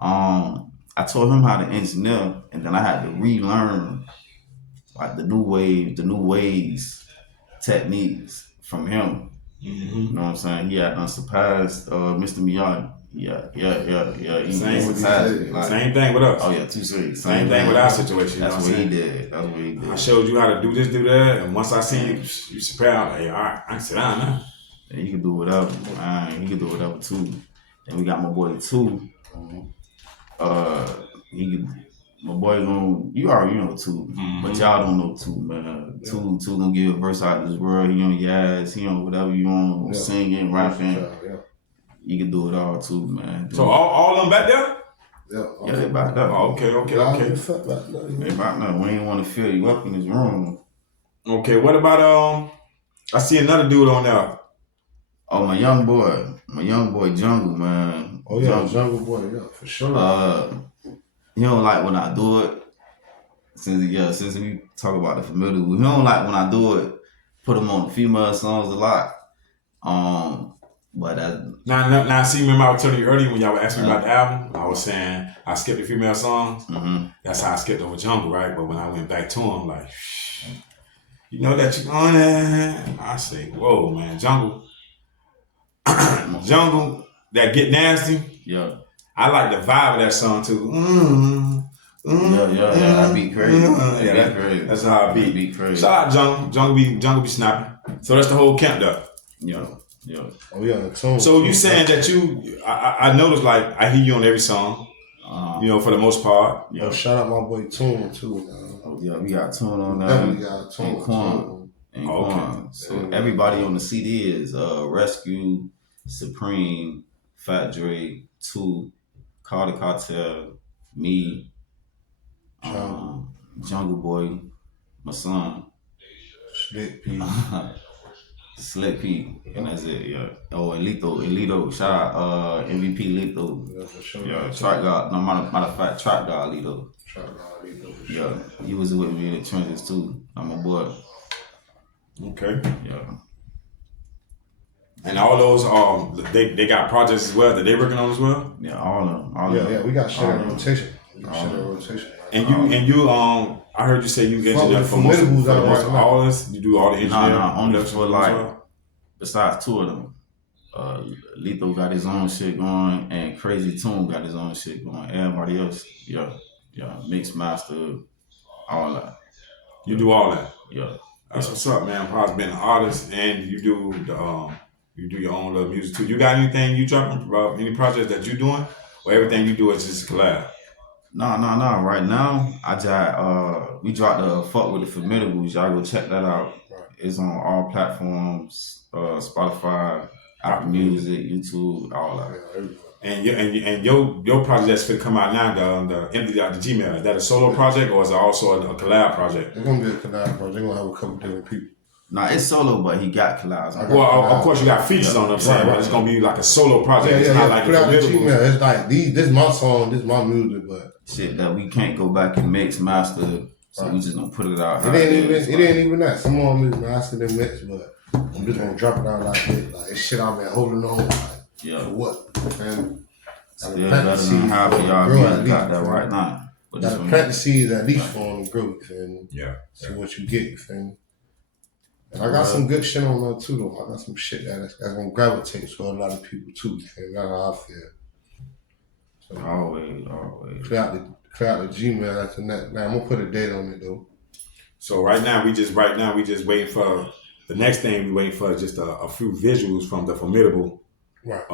I taught him how to engineer, and then I had to relearn like the new ways, techniques from him. Mm-hmm. You know what I'm saying? He had done surpassed Mr. Miyagi. Yeah. He Same thing with us. Oh yeah, 2 6. Same thing with our situation. That's what he did. I showed you how to do this, do that, and once I seen you surpassed, I'm like, hey, all right, I can sit down now. Yeah, he can do whatever, man. He can do whatever too. Then we got my boy 2. My boy you already know 2, but y'all don't know 2, man. Yeah. 2 gonna give a verse out of this world. He on Yaz, he on whatever you want, singing, rapping. Yeah. You can do it all too, man. So all of them back there? Yeah, they back there. Oh, okay. They back there. We ain't want to fill you up in this room. Okay, what about I see another dude on there. Oh, my young boy Jungle, man. Oh yeah, Jungle Boy, yeah, for sure. He don't like when I do it. Since we talk about the Formidables, he don't like when I do it. Put him on the female songs a lot. But now, see, remember I was telling you earlier when y'all were asking me about the album, I was saying I skipped the female songs. Mm-hmm. That's how I skipped over Jungle, right? But when I went back to him, like, you know that you're on there? I say, whoa, man, Jungle, that Get Nasty. Yeah. I like the vibe of that song too. Yeah, that beat crazy. Crazy. That's how I beat. Beat crazy. Shout out Jungle be snapping. So that's the whole camp though. Yeah. Oh yeah. So you saying that I noticed like I hear you on every song. You know, for the most part. Yeah. Shout out my boy Tune too. Oh yeah, we got Tune on there. Definitely got Tune. And Quan. Okay. So everybody on the CD is Rescue, Supreme, Fat Dre, 2, Carter Cartel, me, Jungle Boy, my son, Slick P, and that's it, yeah. Oh, and Lito, shout out MVP Lito. Yeah, for sure. Yeah, Track God, no, matter of fact, Track God Lito. Yeah, he was with me in the trenches too. I'm a boy. Okay. Yeah. And all those, they got projects as well that they working on as well. Yeah, all of them. Yeah, we got shit in rotation. And you, I heard you say you engineer for most of all this. You do all the engineering. No, only for like besides 2 of them. Lethal got his own shit going, and Crazy Tune got his own shit going. Everybody else, yeah, mix master, all that. You do all that. Yeah, that's what's up, man. Probably being an artist, and you do your own little music too. You got anything you dropping? Any projects that you doing, or everything you do is just a collab? No. Right now, we dropped the Fuck with the Formidables. Y'all go check that out. Right. It's on all platforms, Spotify, Apple Music, YouTube, all that. And your project that's going to come out now, the Empty Out the Gmail, is that a solo project or is it also a collab project? It's going to be a collab project. They're going to have a couple different people. Nah, it's solo, but he got collabs. Of course you got features on them, but it's going to be like a solo project. It's not like a Formidables. It's like, this is my song, this is my music, but shit that we can't go back and mix, master, so we just gonna put it out. It ain't even that. Some of them is mastered and mixed, but I'm just gonna drop it out like this. Like, it's shit I've been holding on, like, for what? And still better than half of y'all really got that right now. But gotta plant the seeds at least for them to grow, and yeah. see what you get, you feel me? And I got some good shit on there too, though. I got some shit that's gonna gravitate to a lot of people too. And that's how I feel. So, always. Clear out the Gmail after that. Now I'm gonna put a date on it though. So right now we just waiting for the next thing. We waiting for just a few visuals from the Formidable. Right.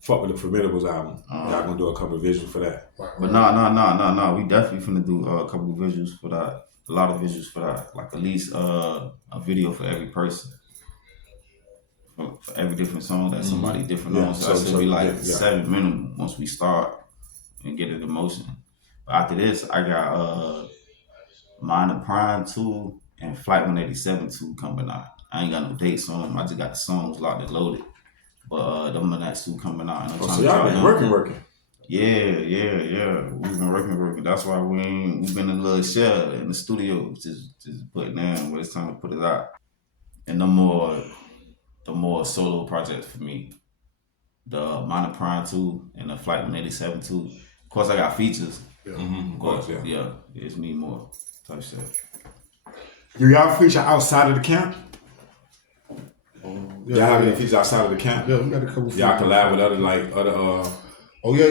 Fuck with the Formidables album. Y'all gonna do a couple of visuals for that. Right. But no. We definitely finna do a couple of visuals for that. A lot of visuals for that. Like at least a video for every person. For every different song that somebody different on. So that's gonna be like 7 minutes once we start and get it in motion. But after this, I got Minor Prime 2 and Flight 187 2 coming out. I ain't got no dates on them. I just got the songs locked and loaded. But them are the next 2 coming out. And so y'all been working. Yeah. We've been working. That's why we've been in a little shell in the studio, just putting down. But it's time to put it out. And the more solo projects for me, the Minor Prime 2 and the Flight 187 2. Of course, I got features. Yeah. Of course, Yeah, it's me more type shit. Do y'all feature outside of the camp? Y'all have any features outside of the camp? Yeah, we got a couple. Y'all collab with other. Oh yeah.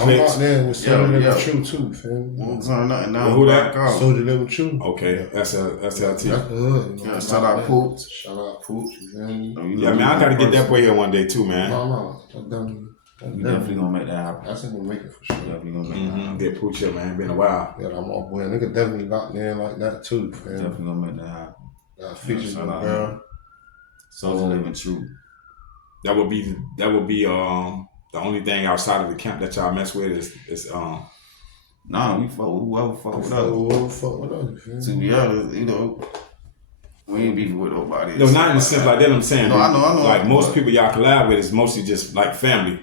I'm out there with Soldier Yeah. Living True too, fam. Nothing now. Who that? Soldier Living True. Okay, SLT. That's the hood. Yeah, shout out Poops. Shout out Poops. You feel me? Yeah, man, I gotta get that boy here one day too, man. No. We definitely gonna make that happen. That's gonna make it for sure. Definitely gonna make that happen. Get Pooch here, man. Been a while. Yeah, I'm all boy. Nigga definitely locked in like that too, fam. Definitely gonna make that happen. Got features shout with out. girl. Soldier Living True. That would be the only thing outside of the camp that y'all mess with is Nah, we fuck with whoever fuck with us. Whoever fuck with us, fam. To be honest, we ain't beefing with nobody. no, not in the sense like that. I'm saying, No, I know. Like most people y'all collab with is mostly just like family.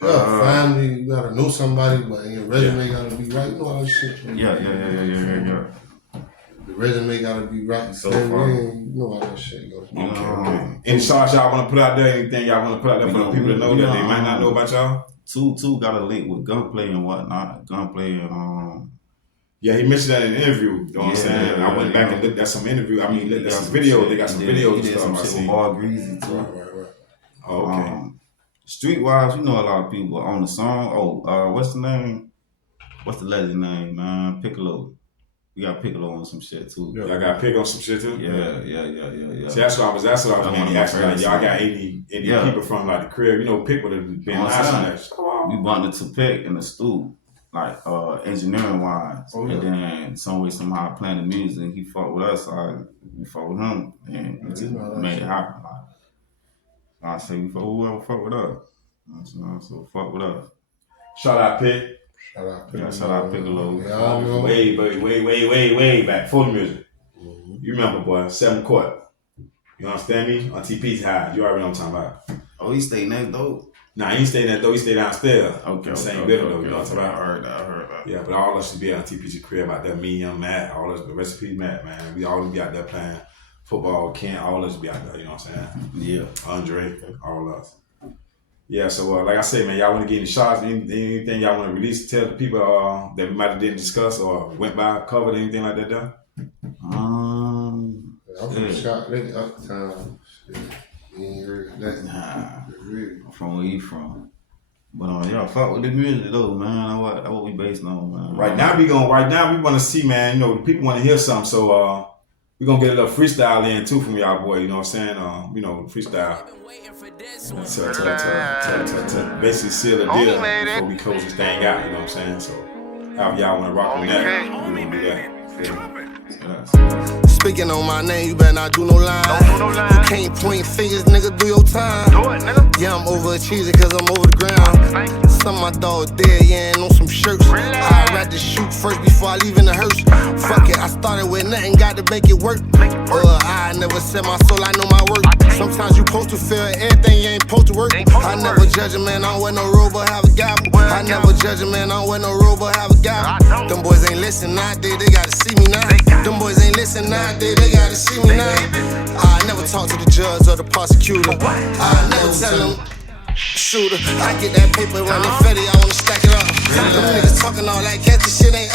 Yeah, family, you gotta know somebody, but your resume gotta be right. You know all this shit. Man. Yeah. The resume gotta be right. So man, far. You know how that shit goes. Okay. Any shots y'all want to put out there? Anything y'all want to put out there for the people to know that they might not know about y'all? Two got a link with gunplay and whatnot. Gunplay and Yeah, he mentioned that in an interview. You know what I'm saying? I went back and looked at some interview. I mean, there's some videos. They got some videos and stuff. Some I shit seen. with All Greasy too. Right. Oh, okay. Streetwise, you know a lot of people on the song. What's the name? What's the legend name, man? Piccolo. We got Piccolo on some shit too. Y'all got Pick on some shit too? Yeah. See, that's what I was mainly asking. Like, y'all got 80 Yeah. people from like the crib. You know, Pick would have been nice on that. We bonded to Pick in the stool, like engineering wise. Oh, yeah. And then some way, somehow playing the music, he fought with us, we fought with him, and it just made it happen. Like, I say we fought whoever fuck with us. So fuck with us. Shout out Pick. Shout out Piccolo. Yeah, I know. Way back before the music. You remember, boy, 7 Court. You understand me? On TP's high. You already know what I'm talking about. Oh, he stayed next door. Nah, he ain't staying that though. He stayed downstairs. Okay. Same building though. You know what I'm talking I about? heard that. Yeah, but all of us should be on TP's crib out there. Me, young Matt, all us, the recipe Matt, man. We all be out there playing football. Kent, all us be out there. You know what I'm saying? Yeah. Andre, all of us. Yeah, so like I said, man, y'all want to get any shots, anything y'all want to release, tell the people that we might have didn't discuss or went by, covered, anything like that, though? I'm from Shot Lake, Uptown. Shit. You ain't heard that. Nah, from where you from. But y'all fuck with the music though, man. That's what we based on, man. Right now we want to see, man, you know, the people want to hear something, so we're going to get a little freestyle in too from y'all boy, you know what I'm saying? You know, freestyle. To basically seal the deal before we close this thing out, you know what I'm saying? So, however y'all want to rock on that, we're going to do that. Speaking on my name, you better not do no line. You can't point fingers, nigga, do your time. Yeah, I'm overachiever cause I'm over the ground. Some of my dogs dead, yeah, and on some shirts. I'd rather shoot first before I leave in the hearse. Fuck it, I started with nothing, got to make it work. I never set my soul, I know my work. Sometimes you supposed to feel everything, you ain't supposed to work. I never judge a man, I don't wear no robe or have a gavel. I never judge a man, I don't wear no robe or have a gavel. Them boys ain't listen nowadays, they gotta see me now. Them boys ain't listen nowadays, they gotta see me now. I never talk to the judge or the prosecutor. I never tell them. Shooter, I get that paper running Fetty, I wanna stack it up. Them niggas talking all that catchy shit ain't.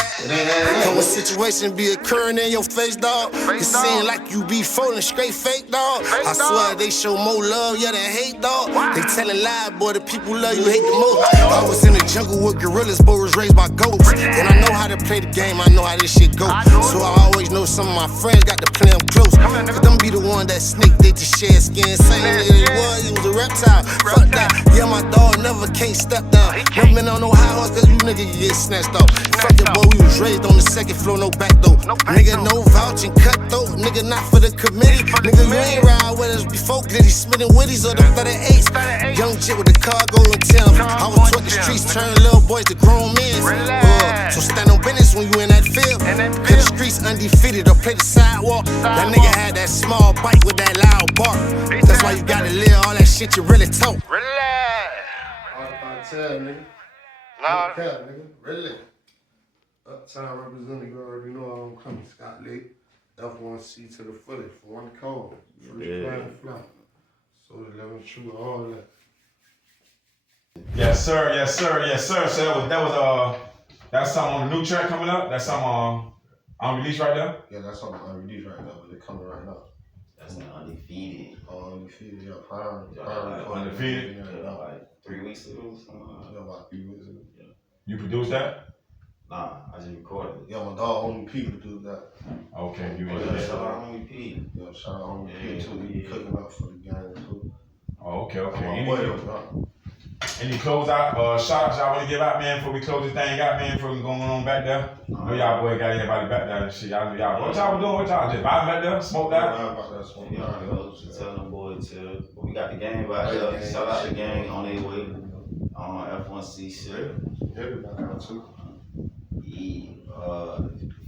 Come a situation be occurring in your face, dog. It seem like you be folding straight fake, dog. I swear they show more love, yeah, than hate, dog. They telling lies, boy, the people love you hate the most. I was in the jungle with gorillas, but was raised by goats. And I know how to play the game, I know how this shit go. So I always know some of my friends got to play them close. Cause them be the one that snake, they just share skin. Same nigga he was a reptile. Fuck that, yeah, my dog never can't step down. Never been on no high horse, cause you nigga get snatched off. Fuck it, boy, we was raised on the second floor, no back door. Nigga, no vouching, cutthroat. Nigga, not for the committee. Nigga, you ain't ride with us before. Glitty, spitting witties or the better eights. Young chick with the cargo and tell him. I was taught the streets turn little boys to grown men. So stand on business when you in that field. Cause the streets undefeated or play the sidewalk. That nigga had that small bite with that loud bark. That's why you gotta live all that shit you really talk. Cartel, nigga. Cartel, nigga. Really. Uptown representative, you already know I'm coming. Scott Lee. F1C to the footage for one call. First plan fly. So the 11 true, all that. Yes, sir. Yes, sir. Yes, sir. So that's something on the new track coming up. That's something on release right now. Yeah, that's something on release right now, but they're coming right now. That's an undefeated. Undefeated, yeah. Power. Undefeated. Yeah, like 3 weeks ago. Yeah, about 3 weeks ago. Yeah. You produced that? Nah, I just recorded it. Yeah, my dog Homie P do that. Okay, you Yeah, did that. shout out Homie P. Yeah, shout out Homie P too. He be cooking up for the gang too. Oh, okay. My boy, Any close out shots y'all want to give out, man, before we close this thing out, man, before we going on back there? I know y'all boy got everybody back there and shit. Y'all know y'all. What y'all doing? What y'all just vibing back there? Smoke that? Tell them boys to. We got the gang back there. Shout out the gang on their way on F1C shit. Everybody out too.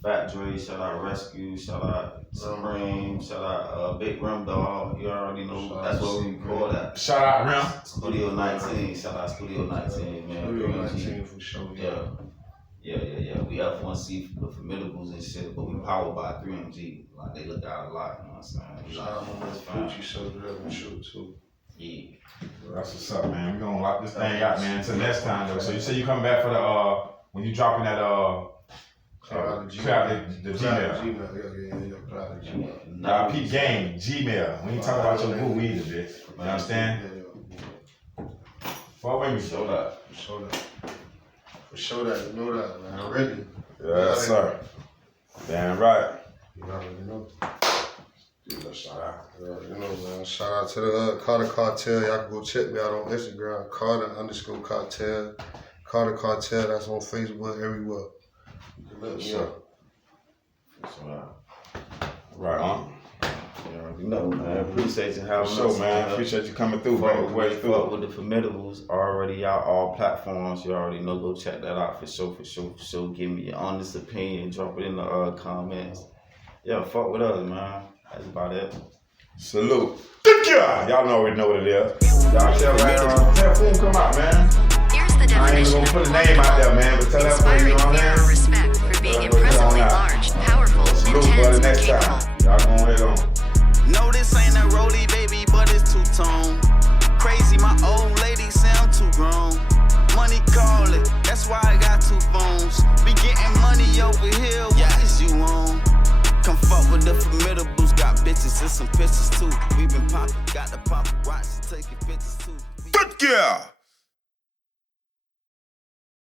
Fat Dre, shout out Rescue, shout out Supreme, shout out Big Rim Dog. You already know that's what we call that. Shout out Rim. Studio 19, shout out Studio 19, man. Studio 19 for sure. Yeah. We F1C for Formidables and shit, but we powered by 3MG. Like they look out a lot, you know what I'm saying? Shout out on this Fuji so real and shoot too. Yeah. That's what's up, man. We gonna lock this thing out, man. Until next time, though. So you say you come back for the when you dropping that the Gmail. Gmail. Nah, peep game, Gmail. We ain't talking about your boo either, bitch. You understand? Fuck with me. Show that. For sure that. You know that, man. Ready. Yes, sir. Damn right. You already know. Shout out. You know, man. Shout out to the Carter Cartel. Y'all can go check me out on Instagram. Carter_Cartel. Carter Cartel. That's on Facebook everywhere. Let me know. Right on. You know, man. Appreciate you having us. So, man. Appreciate you coming through, bro. Fuck with the Formidables already out all platforms. You already know. Go check that out for sure. Give me your honest opinion. Drop it in the comments. Yeah, fuck with us, man. That's about it. Salute. Y'all already know what it is. Y'all tell Foom come out, man. Here's the definition. I ain't even gonna put a name out there, man, but tell that Inspiring you know what fear I'm or respect for being impressively large, powerful, Salute, intense, brother, and next capable. time. Y'all going head on. No, this ain't a rollie, baby, but it's two-tone. Crazy, my old lady sound too grown. Money call it, that's why I got 2 phones. Be getting money over here, what is you on? Come fuck with the Formidables, got bitches and some pictures too. We been poppin', got the paparazzi taking pictures too. Good girl.